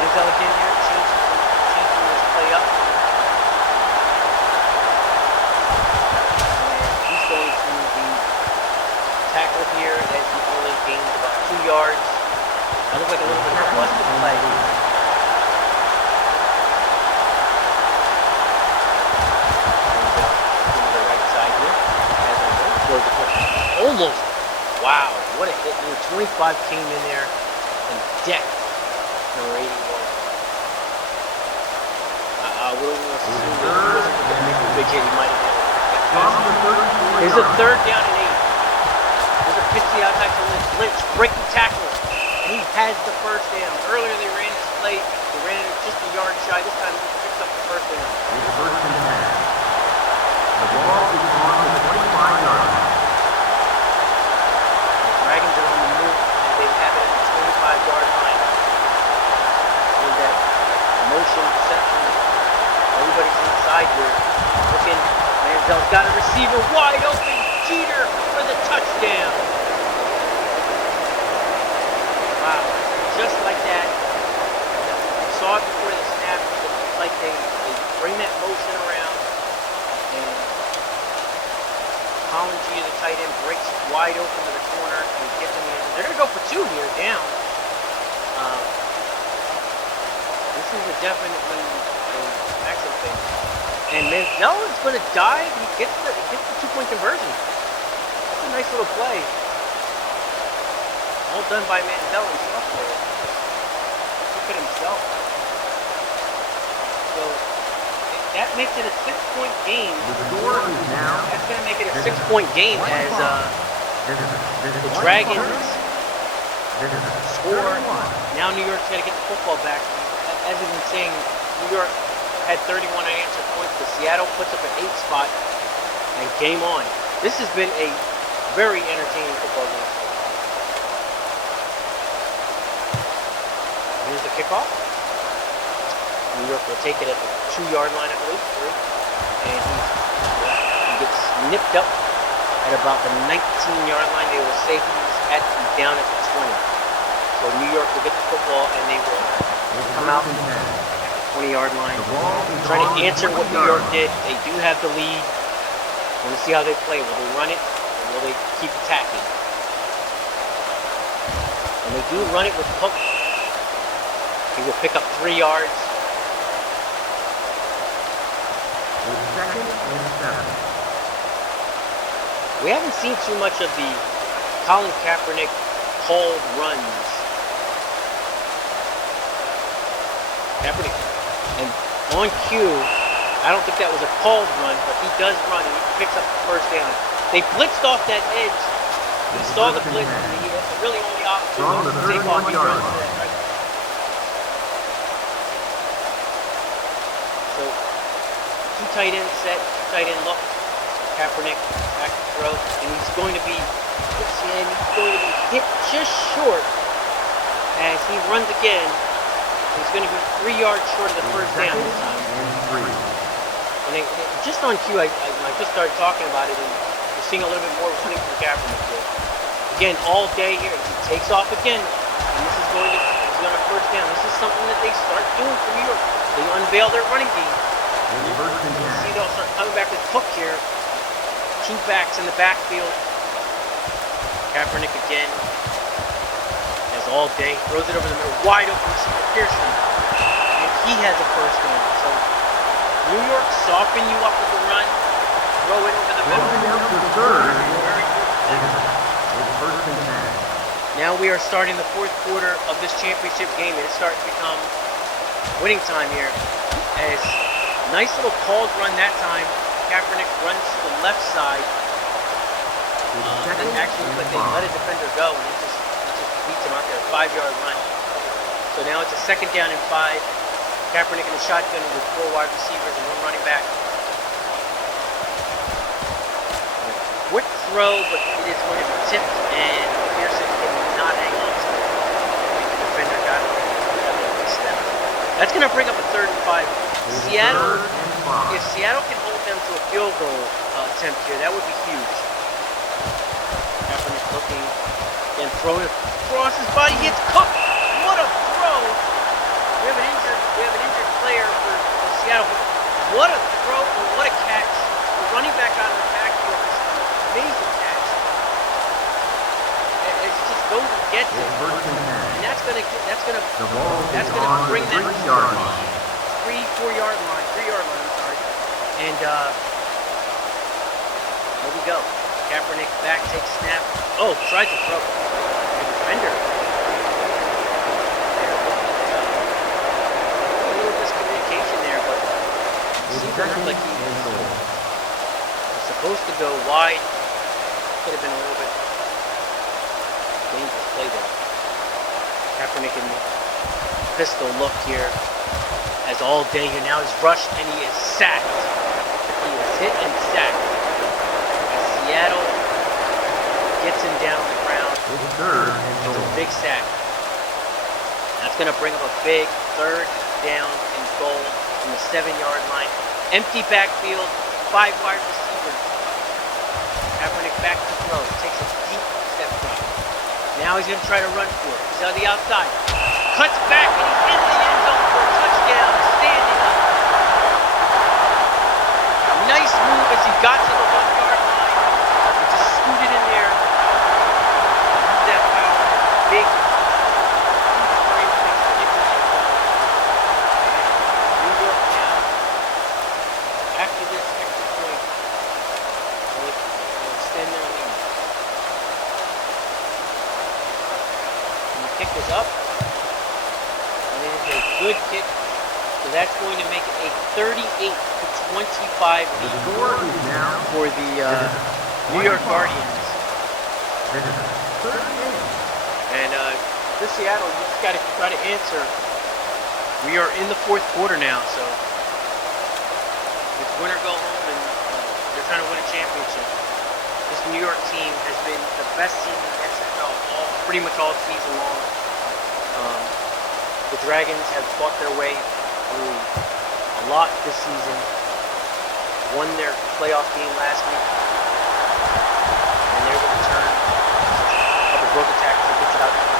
Manziel again here, changing this play up. And he's going to be tackled here as he only gained about 2 yards. That looks like a little bit of a busted play. Manziel to the right side here. Almost. Wow, what a hit. Number 25 came in there and decked number 81. We'll assume that he wasn't going to make a big hit. He might have been. Here's a 3rd down and 8. There's a pitch outside to Lynch. Lynch breaking tackle. And he has the 1st down. Earlier they ran this play. They ran it just a yard shy. This time he picks up the 1st down. The ball is on the 25-yard line. Dragons are on the move, and they have it at the 25-yard line. With that motion reception, everybody's inside here. Looking, Manziel's got a receiver wide open. Jeter for the touchdown. Wow, just like that. We saw it before the snap. It's like they bring that motion around, and Colin G, the tight end, breaks wide open to the corner and gets in the end. They're going to go for 2 here, down. This is definitely an excellent thing. And Manziel is going to dive. He gets the 2-point conversion. That's a nice little play. All done by Manziel himself there. Look at himself. So that makes it a 6-point game. The score is now That's going to make it a 6-point game as the Dragons score. Now New York's got to get the football back. As we've been saying, New York had 31 unanswered points, but Seattle puts up an 8 spot and game on. This has been a very entertaining football game. Here's the kickoff. New York will take it at the 2-yard line, I believe, 3. And he gets nipped up at about the 19-yard line. They will say he's down at the 20. So New York will get the football and they will come out at the 20-yard line. Trying to answer what New York did. They do have the lead. Want to see how they play. Will they run it or will they keep attacking? And they do run it with Cook. He will pick up 3 yards. Second and 7. We haven't seen too much of the Colin Kaepernick called runs. Kaepernick, and on cue, I don't think that was a called run, but he does run and he picks up the first down. They blitzed off that edge. He saw the blitz, and he was really only option was to take off. He runs to that right. So, 2 tight end set, 2 tight end look. Kaepernick back to throw, and he's going to be hit just short as he runs again. He's going to be 3 yards short of the first down this time. And just on cue, I just started talking about it, and we're seeing a little bit more running from Kaepernick here. Again, all day here, he takes off again, and this is going to be on a first down. This is something that they start doing for New York. They unveil their running game. You see they'll start coming back with Cook here. 2 backs in the backfield. Kaepernick again, as all day, throws it over the middle, wide open receiver Pearson, and he has a first down. So New York soften you up with the run, throw it over the middle. Very good. Now we are starting the 4th quarter of this championship game, and it's starting to become winning time here. As nice little called run that time. Kaepernick runs to the left side. And actually, but they let a defender go, and he just beats him out there. 5-yard run. So now it's a 2nd down and 5. Kaepernick in the shotgun with 4 wide receivers and 1 running back. Quick throw, but it is going to be tipped, and Pearson cannot hang on to it. The defender got a step. That's going to bring up a 3rd and 5. Seattle, if Seattle can hold them to a field goal attempt here, that would be huge. Kaepernick looking and throwing across his body, hits Cook. What a throw! We have an injured player for Seattle. What a throw and what a catch! The running back out of the backfield is an amazing catch. It just goes and gets it, and that's gonna bring them to the 3-4-yard line. 3-yard line. I'm sorry. And there we go. Kaepernick back, takes snap. Oh, tries to throw. Defender. A little miscommunication there, but it seemed to look like he was supposed to go wide. Could have been a little bit dangerous play there. Kaepernick in the pistol look here. As all day here now, he's rushed and he is sacked. He is hit and sacked. Seattle gets him down on the ground. It's a big sack. That's going to bring up a big 3rd down and goal from the 7-yard line. Empty backfield, 5 wide receivers. Kaepernick back to throw. Takes a deep step drop. Now he's going to try to run for it. He's on the outside. Cuts back and he's into the end zone for a touchdown. Standing up. Nice move as he got to the 1-yard line. Scooted in there. Use that power. Big frame makes a difference. New York now. After this extra point, will extend their lead. And the kick is up. And it is a good kick. The that's going to make it a 38-25 The lead score is now for the New York Guardians. 38. And for Seattle, you just got to try to answer. We are in the fourth quarter now, so it's win or go home, and they're trying to win a championship. This New York team has been the best team in the XFL pretty much all season long. The Dragons have fought their way through a lot this season. Won their playoff game last week, and they're going to turn a couple broken tackles and gets it out to the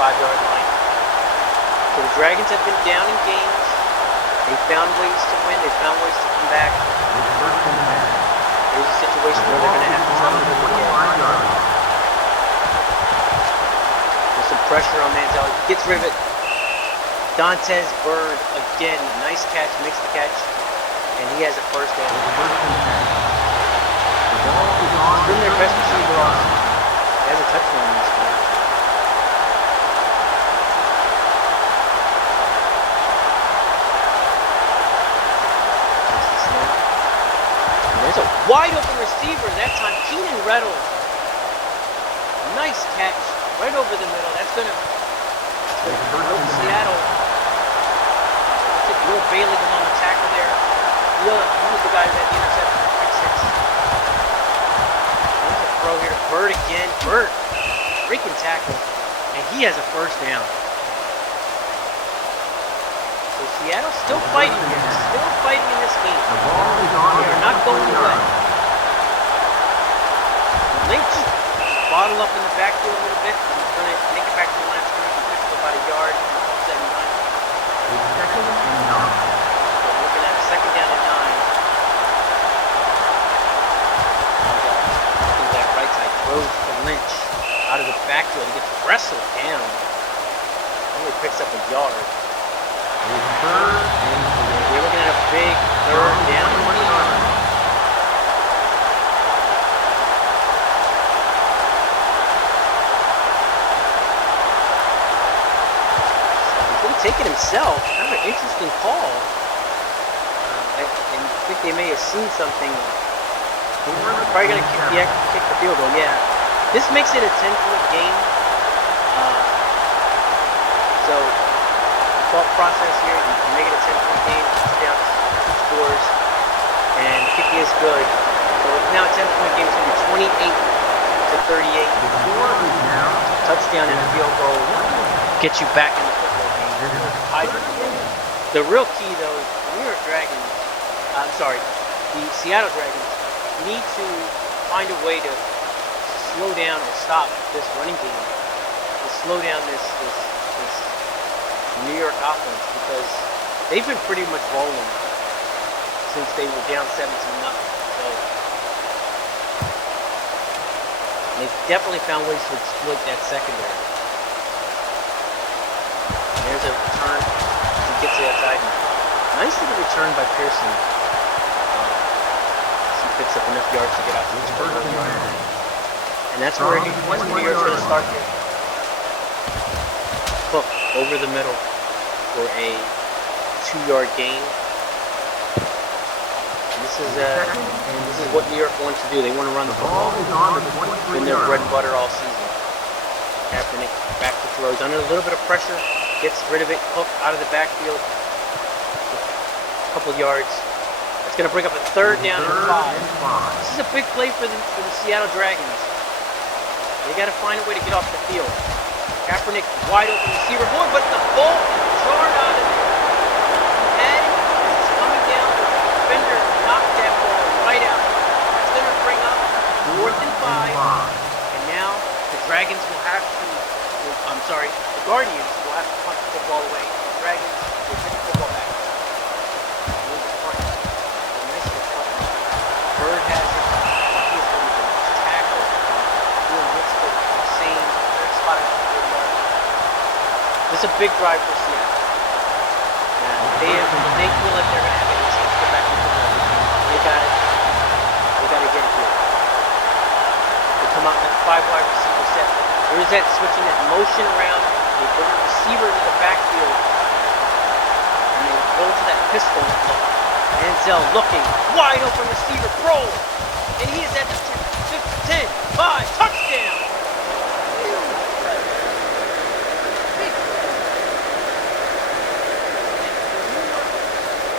25-yard line. So the Dragons have been down in games. They found ways to win. They found ways to come back. There's a situation where they're going to have to try to win again. There's some pressure on Manziel. He gets rid of it. Dantes Bird again. Nice catch. Makes the catch. And he has a first down. He's been their best receiver all season. He has a touchdown in this game. There's a wide open receiver that time. Keenan Reynolds. Nice catch right over the middle. That's gonna help Seattle. Will Bailey was on the tackle there. He was the guy that had the interception for pick six. There's a throw here. Bird again. Bird. Freaking tackle. And he has a first down. So Seattle's still fighting here. Still fighting in this game. They are not going away. Lynch bottled up in the backfield a little bit. He's going to make it back to the line of scrimmage and pitch for about a yard. All said and done. Second and 9. So we're looking at a second down and 9. Looking at that right side throws to Lynch out of the backfield. He gets wrestled down. Only picks up a yard. We're looking at a big third down and 20. Take it himself. Kind of an interesting call. And I think they may have seen something. They're probably going to kick the field goal. Yeah. This makes it a 10-point game. So the thought process here, you can make it a 10-point game, touchdowns, 2 scores, and kicking is good. So it's now a 10-point game. It's going to be 28-38. Touchdown and a field goal get you back in the football. The real key, though, is the New York Dragons, the Seattle Dragons need to find a way to slow down or stop this running game, to slow down this New York offense, because they've been pretty much rolling since they were down 17-0. So they've definitely found ways to exploit that secondary. There's a return. He gets it outside. Nice little return by Pearson. He picks up enough yards to get out to the first yard. And that's where New York's going to start here. Hook over the middle for a 2-yard gain. And this is what New York wants to do. They want to run the football. It's been their bread and butter all season. Kaepernick back to throws under a little bit of pressure. Gets rid of it, Hook out of the backfield, a couple yards. It's going to bring up a third down and 5. This is a big play for the Seattle Dragons. They got to find a way to get off the field. Kaepernick, wide open receiver, but the ball jarred out of there. And it's coming down. The defender knocked that ball right out. It's going to bring up 4th and 5. And now the Dragons will have to. The Guardians will have to punt the football away. The Dragons will take the football back. Nice punt. Bird has it. He's going to tackle. Doing what's the same spot at the 4 yard. This is a big drive for Seattle. And they feel like they're going to have any chance to get back into the game. They got it. They got to get it here. They come out in that 5-wide receiver set. There's that switching that motion around. They bring the receiver to the backfield. And they going to that pistol look. Manziel looking, wide open receiver, throw, and he is at the 10, 5, touchdown.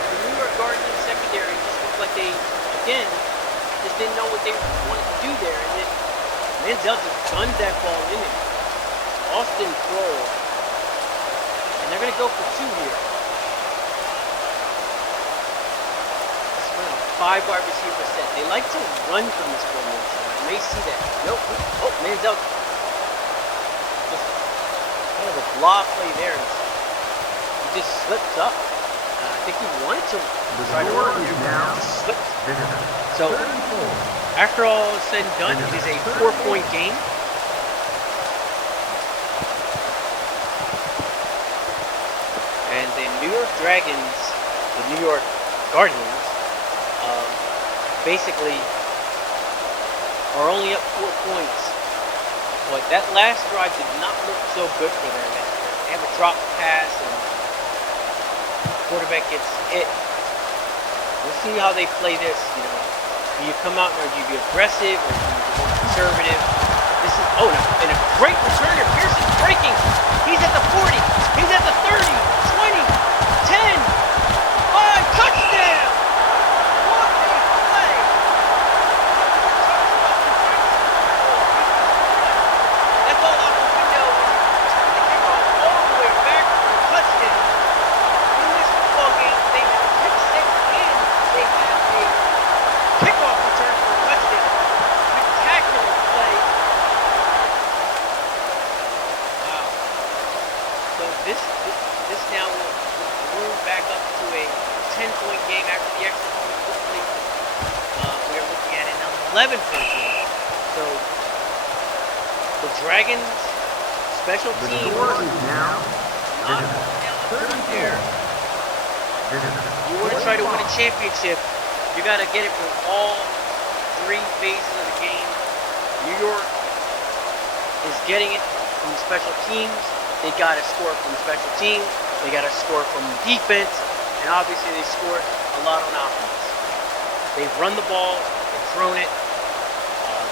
The New York Guardians secondary just looked like they, again, just didn't know what they wanted to do there, and then Manziel just gunned that ball in it. Austin Kroll, and they're going to go for 2 here. Five wide receiver set. They like to run from this formation. You may see that. Nope. Oh, Manziel. Just kind of a blob play there. He just slipped up. I think he wanted to try to run here, but he slipped. So, after all is said and done, it is a 4-point game. And the New York Dragons, the New York Guardians, basically are only up 4 points, but that last drive did not look so good for them. They have a drop pass and the quarterback gets hit. We'll see how they play this. Do you come out and do you be aggressive or do you be more conservative? This is no, and a great returner. Pearson's breaking. He's at the 40. He's at the 30, 20, 10, 5, touchdown. This now will move back up to a 10-point game after the extra point. Hopefully, we are looking at an 11-point game. So, the Dragons' special team not there. You want to try to win a championship, you got to get it from all 3 phases of the game. New York is getting it from the special teams. They got to score from special teams. They got to score from defense. And obviously they scored a lot on offense. They've run the ball. They've thrown it.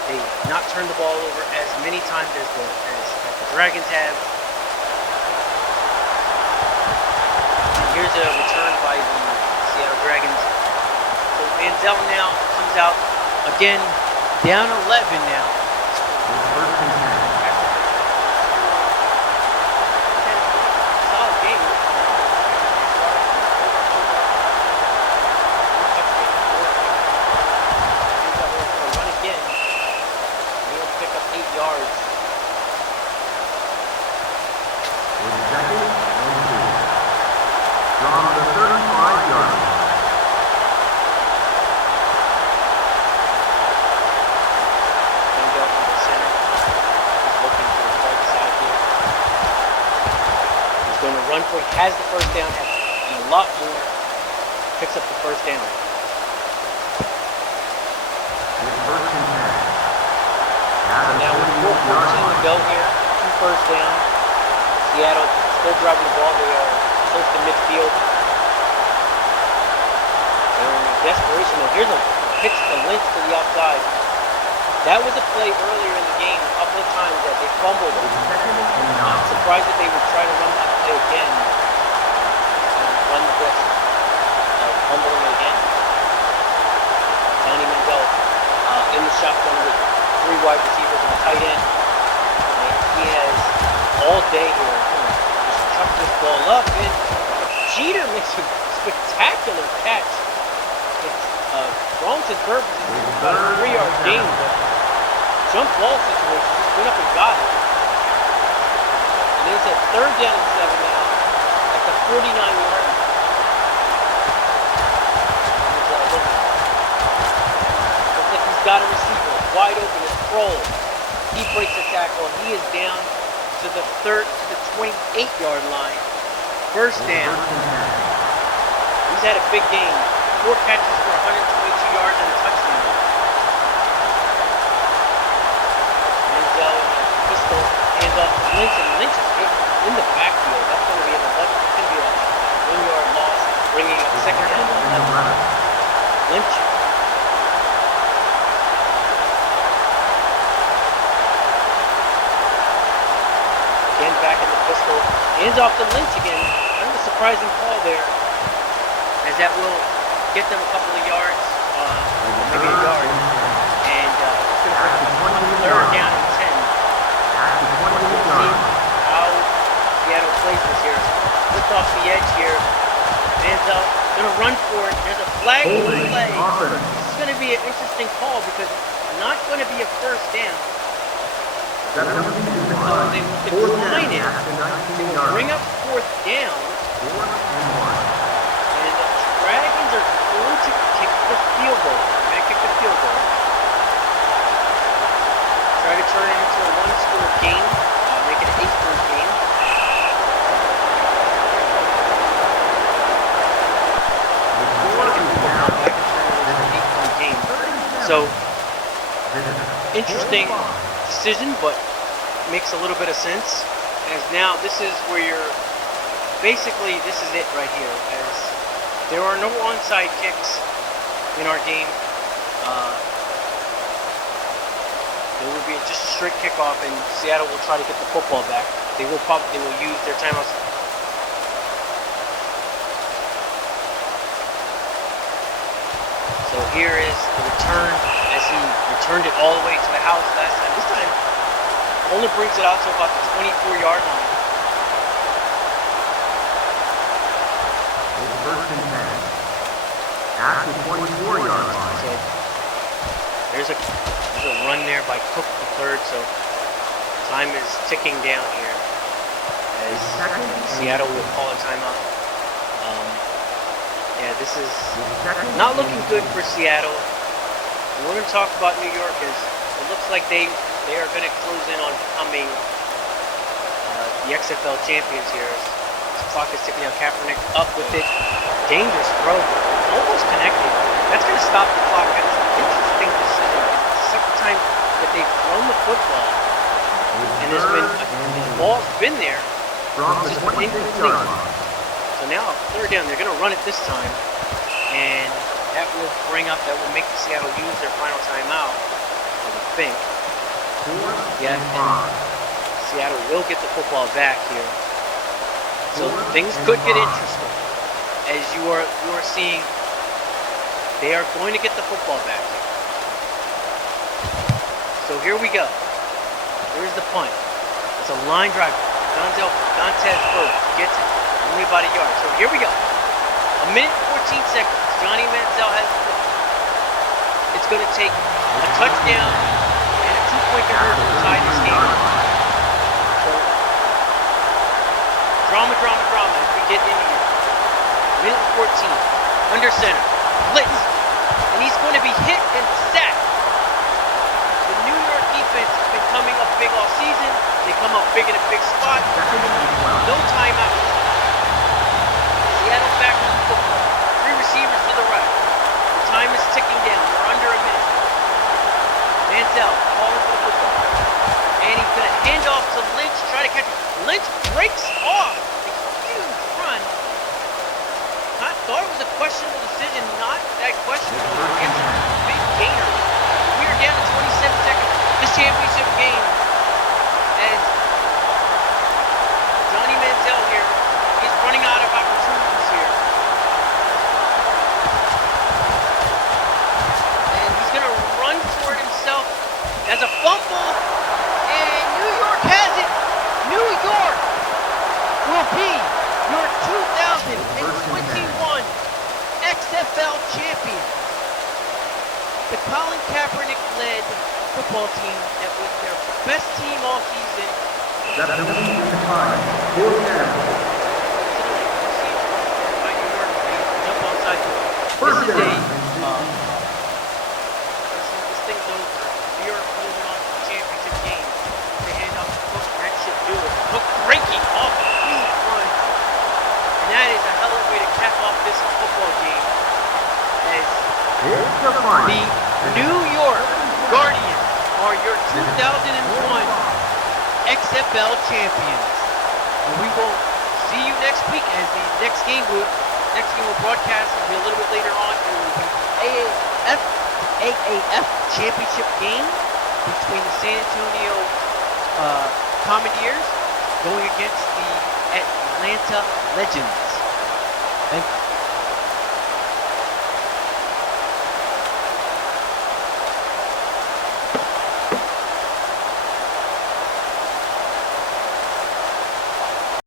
They've not turned the ball over as many times as the Dragons have. And here's a return by the Seattle Dragons. So Manziel now comes out again, down 11 now. Has the first down, has a lot more, picks up the first down. And now with 4:14 to go here, 2 first down. Seattle still driving the ball. They are close to midfield. And in desperation, here's a pitch to Lynch to the outside. That was a play earlier in the game, a couple of times that they fumbled it. I'm surprised that they would try to run that play again. Run the blitz. Fumbling it again. Johnny Manziel in the shotgun with 3 wide receivers and a tight end. And he has all day here. Just chuck this ball up, and Jeter makes a spectacular catch. Bronson Burke is about a 3-yard gain, but jump ball situation, just went up and got it. And it's a 3rd down and 7 now at the 49-yard line. Looks like he's got a receiver wide open. It's Kroll. He breaks the tackle. He is down to the 28-yard line. First down. He's had a big game. 4 catches for 122 yards and a touchdown. Manziel in a pistol, hands off to Lynch, and Lynch is hit in the backfield. That's going to be an 11, it's going to be a 1-yard loss. Bring Hands off to Lynch again. Kind of a surprising call there, as that will get them a couple of yards, maybe a yard. And it's going to bring them on third down and 10. We'll see how Seattle plays this here. Flipped off the edge here. Manziel going to run for it. There's a flag in the play. This is going to be an interesting call because it's not going to be a first down. So they will decline it. They will bring up fourth down. And the Dragons are going to kick the field goal. They're going to kick the field goal. Try to turn it into a one-score game. Make it an 8-point game. So, interesting decision, but makes a little bit of sense. As now, this is where you're basically, this is it right here. As there are no onside kicks in our game. There will be just a straight kickoff, and Seattle will try to get the football back. They will use their timeouts. So here is the return, as he returned it all the way to the house last time. This time, only brings it out to about the 24-yard line. It's first and 10. At the 24-yard line. So there's a run there by Cook the third. So time is ticking down here as Seattle will call a timeout. Yeah, this is not looking good for Seattle. And we're going to talk about New York as it looks like they are going to close in on becoming the Xfl Champions here. This clock is ticking down. Kaepernick up with it. Dangerous throw. Almost connected. That's going to stop the clock. That's an interesting decision. It's the second time that they've thrown the football. And there's been the ball's been there. It's just been incomplete. So now, third down, they're going to run it this time, and that will make Seattle use their final timeout, I would think. Yeah, and Seattle will get the football back here. So things could get interesting. As you are seeing, they are going to get the football back here. So here we go. Here's the punt. It's a line drive. Dantes first gets it. Only about a yard. So here we go. 1 minute 14 seconds. Johnny Manziel has the ball. It's going to take a touchdown and a 2-point conversion to tie this game. So drama as we get into here. Minute 14. Under center. Blitz. And he's going to be hit and sacked. The New York defense has been coming up big all season. They come up big in a big spot. No timeouts. Seattle back with the football. 3 receivers to the right. The time is ticking down. We're under a minute. Manziel calling for the football. And he's going to hand off to Lynch. Try to catch it. Lynch breaks off. A huge run. I thought it was a questionable decision. Not that questionable. It's a big gainer. We are down to 27 seconds. This championship game. As Johnny Manziel here is running out of opportunities here. And he's going to run for it himself. As a fumble. And New York has it. New York will be your 2021 Xfl Champion. The Colin Kaepernick-led football team that was their best team all season. That's the time. Fourth down. This thing's over. New York moving on to the championship game. They hand off to Cook. That should do it. Cook breaking off a huge run. And that is a hell of a way to cap off this football game. As the New York Guardians are your 2001 XFL Champions. And we will see you next week as the next game will broadcast will be a little bit later on. It will be AAF Championship Game between the San Antonio Commandeers going against the Atlanta Legends. Thank